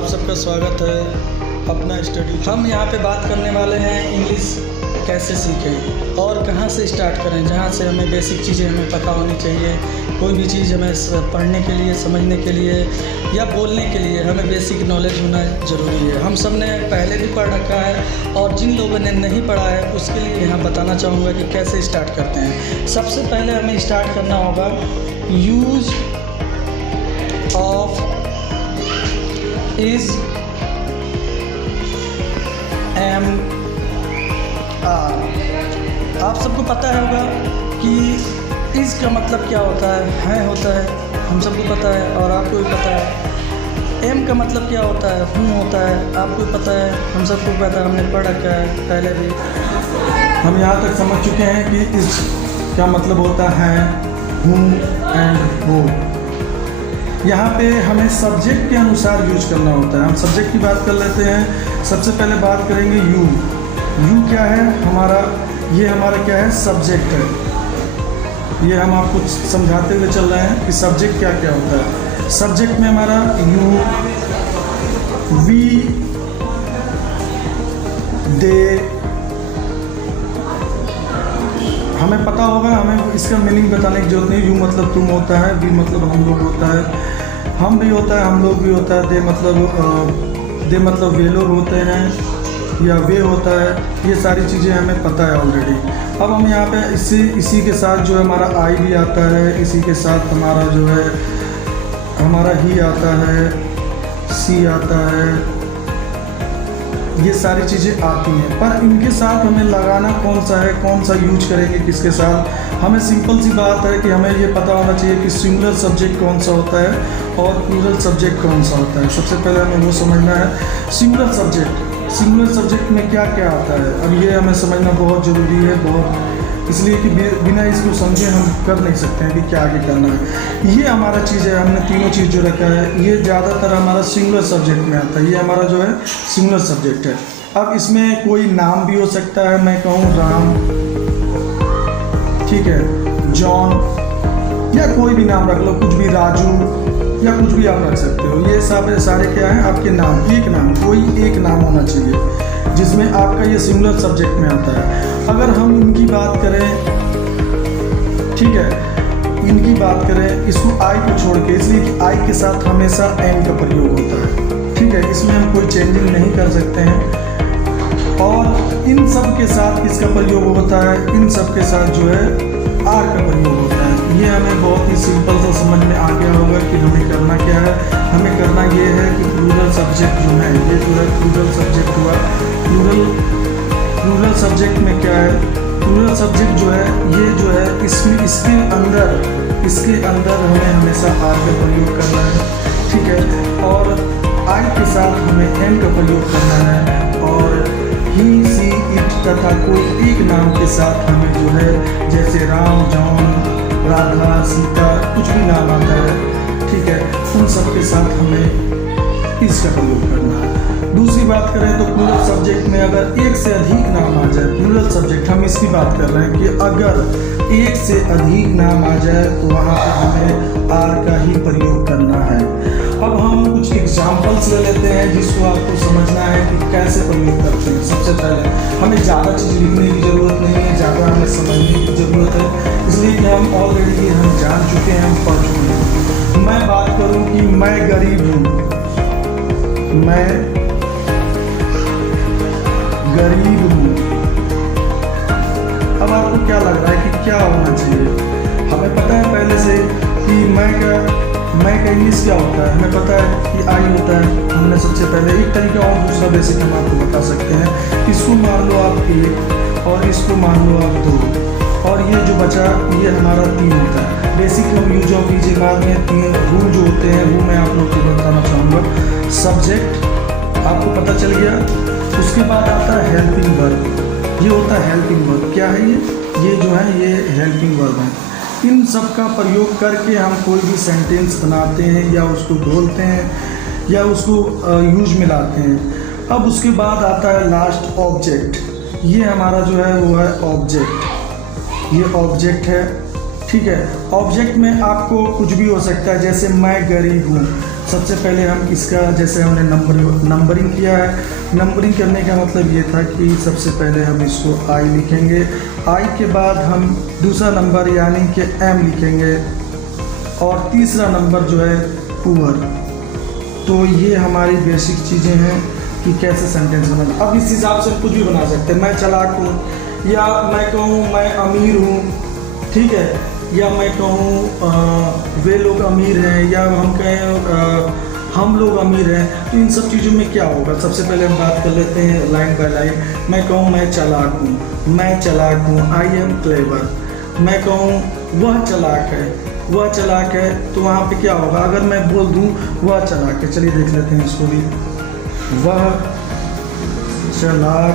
आप सबका स्वागत है अपना स्टडी। हम यहाँ पे बात करने वाले हैं इंग्लिश कैसे सीखें और कहाँ से स्टार्ट करें, जहाँ से हमें बेसिक चीज़ें हमें पता होनी चाहिए। कोई भी चीज़ हमें पढ़ने के लिए, समझने के लिए या बोलने के लिए हमें बेसिक नॉलेज होना ज़रूरी है। हम सब ने पहले भी पढ़ रखा है और जिन लोगों ने नहीं पढ़ा है उसके लिए यहाँ बताना चाहूँगा कि कैसे स्टार्ट करते हैं। सबसे पहले हमें स्टार्ट करना होगा use of is, am, are. आप सबको पता होगा कि इस का मतलब क्या होता है होता है, हम सबको पता है और आपको भी पता है। एम का मतलब क्या होता है, हूँ होता है, आपको भी पता है, हम सबको पता है, हमने पढ़ रखा है पहले भी। हम यहाँ तक समझ चुके हैं कि इस का मतलब होता है हूँ एंड हो। यहाँ पे हमें सब्जेक्ट के अनुसार यूज करना होता है। हम सब्जेक्ट की बात कर लेते हैं। सबसे पहले बात करेंगे यू। यू क्या है हमारा, ये हमारा क्या है, सब्जेक्ट है। ये हम आपको समझाते हुए चल रहे हैं कि सब्जेक्ट क्या क्या होता है। सब्जेक्ट में हमारा यू, वी, दे। हमें पता होगा, हमें इसका मीनिंग बताने की जरूरत नहीं। यू मतलब तुम होता है, वी मतलब हम लोग होता है, हम भी होता है, हम लोग भी होता है। दे मतलब वे लोग होते हैं या वे होता है। ये सारी चीज़ें हमें पता है ऑलरेडी। अब हम यहाँ पे इसी के साथ जो है हमारा आई भी आता है, इसी के साथ हमारा जो है हमारा ही आता है, सी आता है। ये सारी चीज़ें आती हैं, पर इनके साथ हमें लगाना कौन सा है, कौन सा यूज करेंगे किसके साथ। हमें सिंपल सी बात है कि हमें ये पता होना चाहिए कि सिंगुलर सब्जेक्ट कौन सा होता है और प्लूरल सब्जेक्ट कौन सा होता है। सबसे पहले हमें वो समझना है। सिंगुलर सब्जेक्ट में क्या क्या आता है, अब ये हमें समझना बहुत ज़रूरी है, बहुत, इसलिए कि बिना इसको समझे हम कर नहीं सकते हैं कि क्या आगे करना है। ये हमारा चीज़ है, हमने तीनों चीज़ जो रखा है ये ज़्यादातर हमारा सिंगुलर सब्जेक्ट में आता है। ये हमारा जो है सिंगुलर सब्जेक्ट है। अब इसमें कोई नाम भी हो सकता है, मैं कहूँ राम, ठीक है, जॉन, या कोई भी नाम रख लो, कुछ भी, राजू, या कुछ भी आप रख सकते हो। ये सब सारे क्या हैं, आपके नाम। एक नाम, कोई एक नाम होना चाहिए जिसमें आपका ये सिंगुलर सब्जेक्ट में आता है। अगर हम इनकी बात करें, ठीक है, इनकी बात करें, इसको आई को छोड़ के, इसलिए कि आई के साथ हमेशा एम का प्रयोग होता है, ठीक है, इसमें हम कोई चेंजिंग नहीं कर सकते हैं। और इन सब के साथ किसका प्रयोग होता है, इन सब के साथ जो है आर का प्रयोग होता है। ये हमें बहुत ही सिंपल सा समझ में आ गया होगा कि हमें करना क्या है। हमें करना ये है कि प्लूरल सब्जेक्ट जो है, ये जो है प्लूरल सब्जेक्ट हुआ। प्लूरल सब्जेक्ट में क्या है, प्लूरल सब्जेक्ट जो है ये जो है इसके अंदर हमें हमेशा आर का प्रयोग करना है, ठीक है, और आई के साथ हमें एम का प्रयोग करना है। और ही, सी, इट तथा कोई एक नाम के साथ हमें जो है, जैसे राम, जॉन, राधा, सीता, कुछ भी नाम आता है, ठीक है, उन सब के साथ हमें इसका प्रयोग करना है। दूसरी बात करें तो प्लूरल सब्जेक्ट में अगर एक से अधिक नाम आ जाए, प्लूरल सब्जेक्ट हम इसकी बात कर रहे हैं कि अगर एक से अधिक नाम आ जाए तो वहाँ पर हमें आर का ही प्रयोग करना है। अब हम कुछ एग्जाम्पल्स ले लेते हैं जिसको आपको समझना है कि कैसे प्रयोग करते हैं। सबसे पहले हमें ज़्यादा चीज़ लिखने की ज़रूरत नहीं है, ज़्यादा हमें समझने की ज़रूरत है, इसलिए कि हम ऑलरेडी हम जान चुके हैं, हम पढ़ चुके हैं। मैं बात करूँ कि मैं गरीब हूँ, मैं गरीब हूँ। अब आपको क्या लग रहा है कि क्या होना चाहिए? हमें पता है पहले से कि मैं का इंग्लिश क्या होता है, हमें पता है कि आई होता है। हमने सबसे पहले एक तरीका और दूसरा बेसिक हम आपको बता सकते हैं। इसको मान लो आप एक और इसको मान लो आप दो, और ये जो बचा ये हमारा तीन होता है। बेसिक हम यूज ऑफ कीजिए, बाद में तीन रूल जो होते हैं वो मैं आप लोग को बताना चाहूँगा। सब्जेक्ट आपको पता चल गया, उसके बाद आता है हेल्पिंग वर्ब। ये होता है हेल्पिंग वर्ब। क्या है ये जो है ये हेल्पिंग वर्ब है। इन सब का प्रयोग करके हम कोई भी सेंटेंस बनाते हैं या उसको बोलते हैं या उसको यूज में लाते हैं। अब उसके बाद आता है लास्ट ऑब्जेक्ट। ये हमारा जो है वो है ऑब्जेक्ट। ये ऑब्जेक्ट है, ठीक है। ऑब्जेक्ट में आपको कुछ भी हो सकता है, जैसे मैं गरीब हूँ। सबसे पहले हम इसका जैसे हमने नंबरिंग किया है। नंबरिंग करने का मतलब ये था कि सबसे पहले हम इसको आई लिखेंगे, आई के बाद हम दूसरा नंबर यानी कि एम लिखेंगे और तीसरा नंबर जो है पुअर। तो ये हमारी बेसिक चीज़ें हैं कि कैसे सेंटेंस बनाना। अब इस हिसाब से कुछ भी बना सकते हैं। मैं चालाक हूँ, या मैं कहूँ मैं अमीर हूँ, ठीक है, या मैं कहूँ वे लोग अमीर हैं, या हम कहें हम लोग अमीर हैं। तो इन सब चीज़ों में क्या होगा, सबसे पहले हम बात कर लेते हैं लाइन बाय लाइन। मैं कहूँ मैं चालाक हूँ, मैं चालाक हूँ, आई एम क्लेवर। मैं कहूँ वह चालाक है, वह चालाक है, तो वहाँ पे क्या होगा, अगर मैं बोल दूँ वह चालाक है। चलिए देख लेते हैं इसको भी। वह चालाक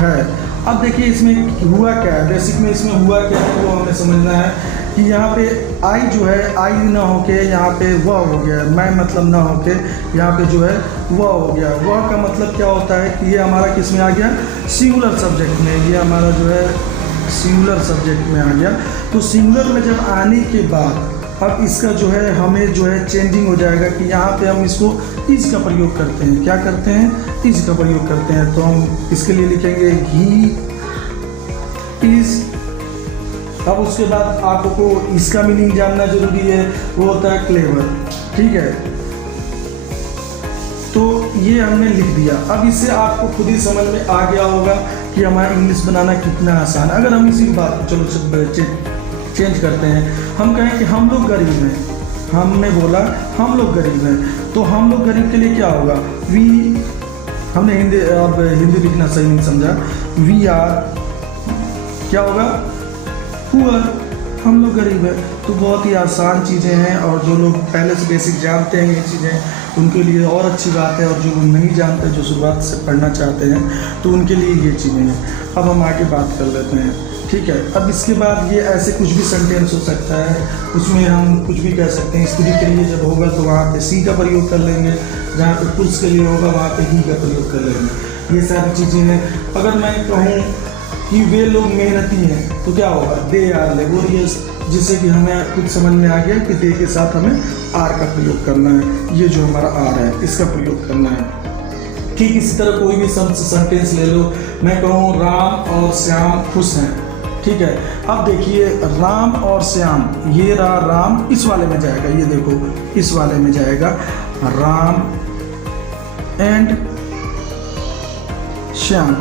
है। अब देखिए इसमें हुआ क्या है, बेसिक में इसमें हुआ क्या है वो हमें समझना है कि यहाँ पे आई जो है, आई ना होके यहाँ पे वह हो गया, मैं मतलब ना होके यहाँ पे जो है वह हो गया। वह का मतलब क्या होता है कि ये हमारा किस में आ गया, सिंगुलर सब्जेक्ट में। ये हमारा जो है सिंगुलर सब्जेक्ट में आ गया। तो सिंगुलर में जब आने के बाद अब इसका जो है हमें जो है चेंजिंग हो जाएगा कि यहाँ पे हम इसको इज का प्रयोग करते हैं। क्या करते हैं, इज का प्रयोग करते हैं। तो हम इसके लिए लिखेंगे ही इज। अब उसके बाद आपको इसका मीनिंग जानना जरूरी है, वो होता है क्लेवर, ठीक है। तो ये हमने लिख दिया। अब इससे आपको खुद ही समझ में आ गया होगा कि हमारा इंग्लिश बनाना कितना आसान है। अगर हम इसी बात को चलो चेंज करते हैं, हम कहें कि हम लोग गरीब हैं, हमने बोला हम लोग गरीब हैं, तो हम लोग गरीब के लिए क्या होगा, वी, हमने हिंदी लिखना सही नहीं समझा, वी आर क्या होगा, पुअर, हम लोग गरीब हैं। तो बहुत ही आसान चीज़ें हैं और जो लोग पहले से बेसिक जानते हैं ये चीज़ें उनके लिए और अच्छी बात है, और जो लोग नहीं जानते, जो शुरुआत से पढ़ना चाहते हैं, तो उनके लिए ये चीज़ें हैं। अब हम आगे बात कर लेते हैं, ठीक है। अब इसके बाद ये ऐसे कुछ भी सेंटेंस हो सकता है, उसमें हम कुछ भी कह सकते हैं। स्त्री के लिए जब होगा तो वहाँ पे सी का प्रयोग कर लेंगे, जहाँ पे पुरुष के लिए होगा वहाँ पे ही का प्रयोग कर लेंगे। ये सारी चीज़ें हैं। अगर मैं कहूँ कि वे लोग मेहनती हैं तो क्या होगा, दे आर लेबोरियस, जिससे कि हमें कुछ समझ में आ गया कि दे के साथ हमें आर का प्रयोग करना है। ये जो हमारा आर है इसका प्रयोग करना है। ठीक इसी तरह कोई भी सेंटेंस ले लो। मैं कहूँ राम और श्याम खुश हैं, ठीक है। अब देखिए राम और श्याम, ये रहा राम, इस वाले में जाएगा, ये देखो इस वाले में जाएगा राम एंड श्याम।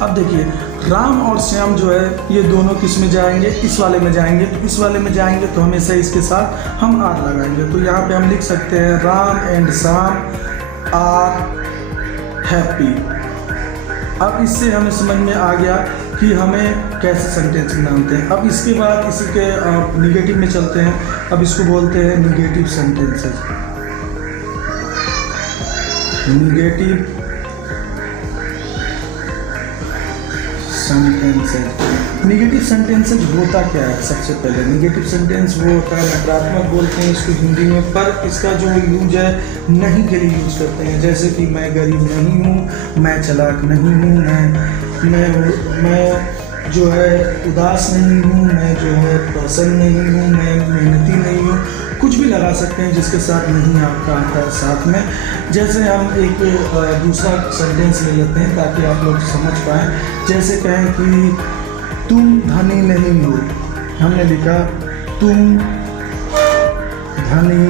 अब देखिए राम और श्याम जो है ये दोनों किस में जाएंगे, इस वाले में जाएंगे। तो इस वाले में जाएंगे तो हमेशा इसके साथ हम आर लगाएंगे। तो यहाँ पे हम लिख सकते हैं Ram and Shyam are happy. अब इससे हमें समझ में आ गया कि हमें कैसे सेंटेंस बनाते हैं। अब इसके बाद इसी के निगेटिव में चलते हैं। अब इसको बोलते हैं negative sentences. Negative sentences, negative sentences होता क्या है, सबसे पहले निगेटिव सेंटेंस वो होता है, नकारात्मक बोलते हैं इसको हिंदी में, पर इसका जो यूज है नहीं के लिए यूज करते हैं। जैसे कि मैं गरीब नहीं हूँ, मैं चालाक नहीं हूँ, मैं जो है उदास नहीं हूँ, मैं जो है पसंद नहीं हूँ, मैं मेहनती नहीं हूँ। कुछ भी लगा सकते हैं जिसके साथ नहीं आपका आता है साथ में। जैसे हम एक दूसरा सेंटेंस ले लेते हैं ताकि आप लोग समझ पाएँ। जैसे कहें कि तुम धनी नहीं हो, हमने लिखा तुम धनी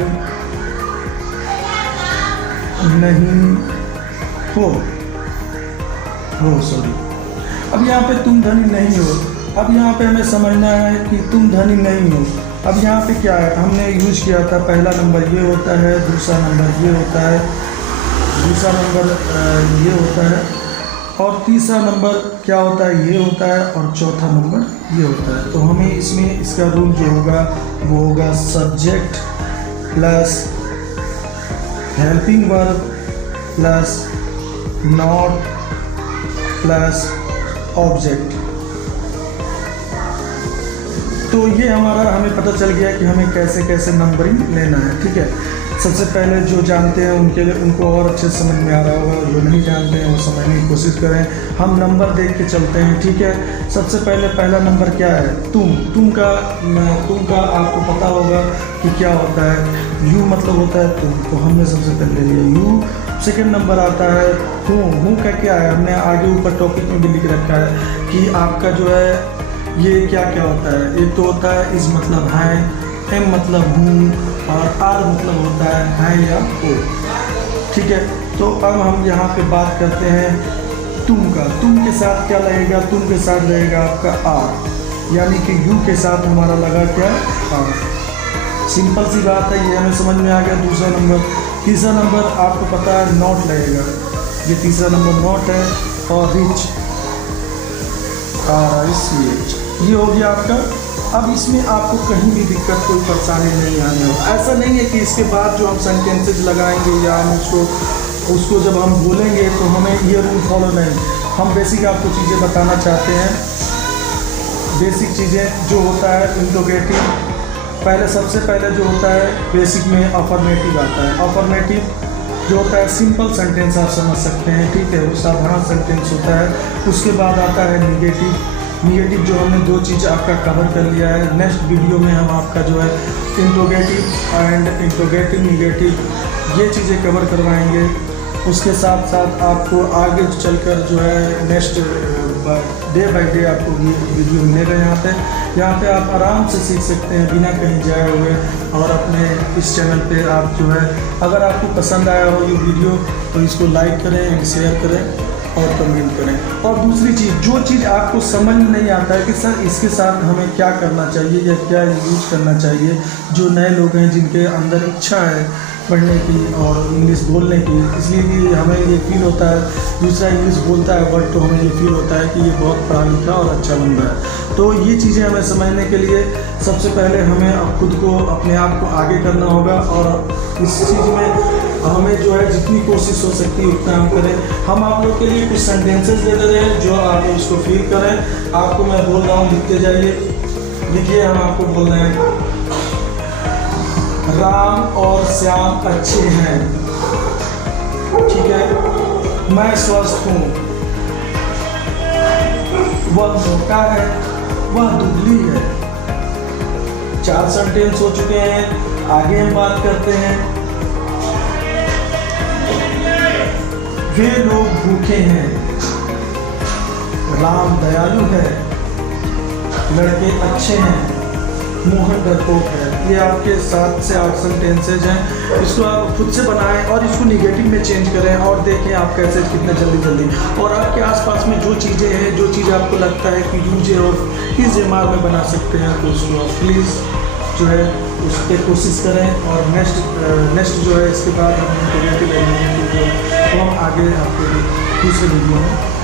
नहीं हो सॉरी। अब यहाँ पे तुम धनी नहीं हो, अब यहाँ पे हमें समझना है कि तुम धनी नहीं हो। अब यहाँ पे क्या है, हमने यूज किया था, पहला नंबर ये होता है, दूसरा नंबर ये होता है, दूसरा नंबर ये होता है, और तीसरा नंबर क्या होता है, ये होता है, और चौथा नंबर ये होता है। तो हमें इसमें इसका रूल जो होगा वो होगा subject plus helping verb plus not plus object. तो ये हमारा हमें पता चल गया कि हमें कैसे कैसे नंबरिंग लेना है, ठीक है। सबसे पहले जो जानते हैं उनके लिए उनको और अच्छे से समझ में आ रहा होगा, जो नहीं जानते हैं वो समझने की कोशिश करें। हम नंबर देख के चलते हैं, ठीक है। सबसे पहले पहला नंबर क्या है? तुम का आपको पता होगा कि क्या होता है। यू मतलब होता है तुम, तो हमने सबसे पहले लिया यू। सेकंड नंबर आता है हूँ का क्या है? हमने आगे ऊपर टॉपिक में भी लिख रखा है कि आपका जो है ये क्या क्या होता है। एक तो होता है इस मतलब है, एम मतलब हूँ, और आर मतलब होता है या ओ, ठीक है। तो अब हम यहाँ पे बात करते हैं तुम का। तुम के साथ क्या लगेगा? तुम के साथ लगेगा आपका आर, यानी कि यू के साथ हमारा लगा क्या? आर। सिंपल सी बात है, ये हमें समझ में आ गया। दूसरा नंबर। तीसरा नंबर आपको पता है नॉट लगेगा, ये तीसरा नंबर नॉट है। और रिच, RICH, ये हो गया आपका। अब इसमें आपको कहीं भी दिक्कत कोई परेशानी नहीं आने वाला। ऐसा नहीं है कि इसके बाद जो हम सेंटेंसेज लगाएंगे या हम उसको जब हम बोलेंगे तो हमें ये रूल फॉलो नहीं। हम बेसिक आपको चीज़ें बताना चाहते हैं। बेसिक चीज़ें जो होता है इंट्रोगेटिव, पहले सबसे पहले जो होता है बेसिक में अफर्मेटिव आता है। अफर्मेटिव जो होता है सिंपल सेंटेंस, आप समझ सकते हैं, ठीक है, वो साधारण सेंटेंस होता है। उसके बाद आता है निगेटिव। निगेटिव जो हमने दो चीज़ आपका कवर कर लिया है। नेक्स्ट वीडियो में हम आपका जो है इंट्रोगेटिव एंड इंट्रोगेटिव निगेटिव ये चीज़ें कवर करवाएंगे। उसके साथ साथ आपको आगे चलकर जो है नेक्स्ट डे बाय डे आपको ये वीडियो मिलेगा। यहाँ पे आप आराम से सीख सकते हैं बिना कहीं जाए हुए। और अपने इस चैनल पे आप जो है अगर आपको पसंद आया हो ये वीडियो तो इसको लाइक करें एंड शेयर करें और कमेंट करें। और दूसरी चीज़, जो चीज़ आपको समझ में नहीं आता है कि सर इसके साथ हमें क्या करना चाहिए या क्या यूज करना चाहिए, जो नए लोग हैं जिनके अंदर इच्छा है पढ़ने की और इंग्लिश बोलने की, इसलिए भी हमें ये फील होता है, दूसरा इंग्लिश बोलता है बट तो हमें ये फील होता है कि ये बहुत पढ़ा लिखा और अच्छा बंदा है। तो ये चीज़ें हमें समझने के लिए सबसे पहले हमें खुद को अपने आप को आगे करना होगा। और इस चीज़ में हमें जो है जितनी कोशिश हो सकती है उतना हम करें। हम आप लोग के लिए कुछ सेंटेंसेस दे दे रहे हैं जो आप उसको फील करें। आपको मैं बोल रहा हूँ, लिखते जाइए। लिखिए, हम आपको बोल रहे हैं राम और श्याम अच्छे हैं, ठीक है। मैं स्वस्थ हूँ, वह मोटा है, वह दुबली है। 4 सेंटेंस हो चुके हैं। आगे हम बात करते हैं वे लोग भूखे हैं, राम दयालु है, लड़के अच्छे हैं, मोहन डरपोक है। ये आपके 7 से 8 सेंटेंसेज हैं। इसको आप खुद से बनाएं और इसको निगेटिव में चेंज करें और देखें आप कैसे कितने जल्दी। और आपके आसपास में जो चीज़ें हैं, जो चीज़ आपको लगता है कि यूज और इस एमआर में बना सकते हैं तो उसको प्लीज़ जो है उस पर कोशिश करें। और नेक्स्ट जो है इसके बाद हम निगेटिव तो हम आगे आपको दूसरे वीडियो में